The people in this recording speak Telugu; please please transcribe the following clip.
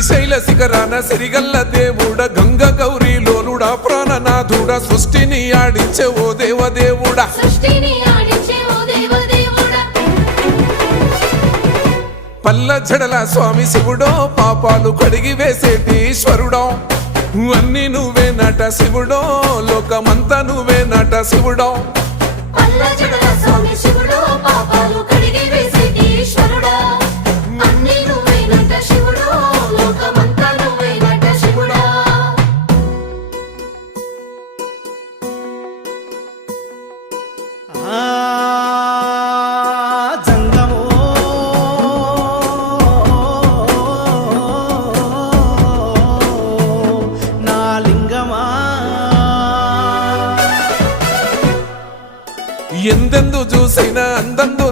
శ్రీశైల శిఖరాన సిరిగల్ల దేవుడ గంగ గౌరీ లోలుడా ప్రాణనాథుడా సృష్టిని ఆడించే ఓ దేవదేవుడా పల్ల జడల స్వామి శివుడో పాపాలు కడిగి వేసేటి ఈశ్వరుడో అన్ని నువ్వే నట శివుడో లోకమంతా నువ్వే నట శివుడో ఎందెందు చూసైనా అందందు